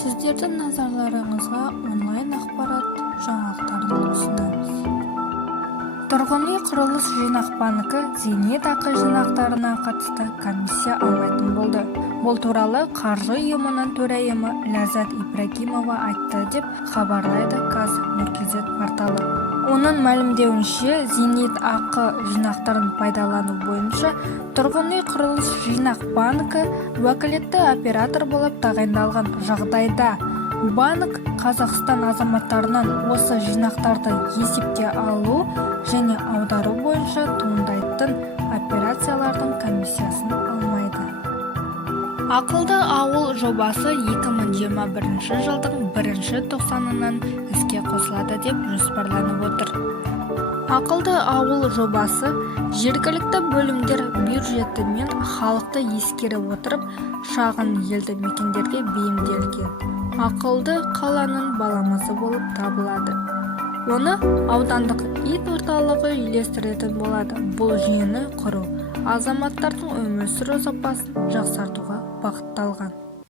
Сіздердің назарларыңызға онлайн ақпарат жаңалықтарын ұсынамыз. Тұрғын үй құрылыс жинақ банкі зейнетақы жинақтарына қатысты комиссия алмайтын болды. Бұл туралы қаржы ұйымының төрайымы Ләззат Ибрагимова айтты деп хабарлайды КАЗ Нұр-Кз порталы. Оның мәлімдеуінше, зейнетақы жинақтарын пайдалану бойынша тұрғын үй құрылыс жинақ банкі уәкілетті оператор болып тағайындалған жағдайда банк Қазақстан азаматтарынан осы жинақтарды есепке алу және аудару бойынша туындайтын операциялардың комиссиясын алмайды. Ақылды ауыл жобасы 2021 жылдың 1-тоқсанынан іске қосылады деп жоспарланып отыр. Ақылды ауыл жобасы жергілікті бөлімдер бюджеті мен халықты ескере отырып шағын елді мекендерге бейімделген ақылды қаланың баламасы болып табылады. Оны аудандық ит орталығы үйлестіретін болады. Бұл жүйені құру азаматтардың өмір сүру сапасын жақсартуға бағытталған.